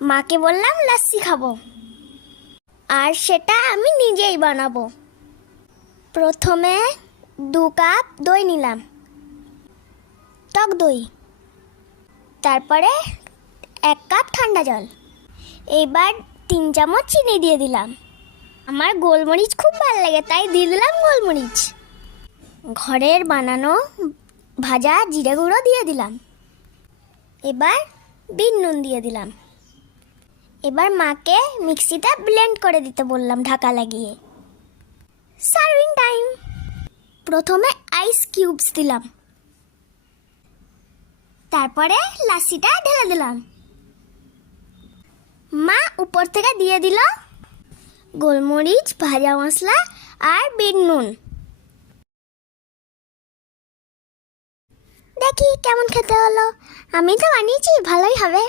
মাকে বললাম লাস্সি খাবো, আর সেটা আমি নিজেই বানাবো। প্রথমে 2 কাপ দই নিলাম, টক দই। তারপরে 1 কাপ ঠান্ডা জল। এবার 3 চামচ চিনি দিয়ে দিলাম। আমার গোলমরিচ খুব ভালো লাগে, তাই দিয়ে দিলাম গোলমরিচ। ঘরের বানানো ভাজা জিরে গুঁড়ো দিয়ে দিলাম। এবার বিট নুন দিয়ে দিলাম। এবার মাকে মিক্সিটা ব্লেন্ড করে দিতে বললাম ঢাকা লাগিয়ে। Serving time. প্রথমে আইস কিউবস দিলাম, তারপরে লাস্সিটা ঢেলে দিলাম। মা উপর থেকে দিয়ে দিল গোলমরিচ, ভাজা মশলা আর বিট নুন। দেখি কেমন খেতে হলো। আমি তো বানিয়েছি, ভালোই হবে।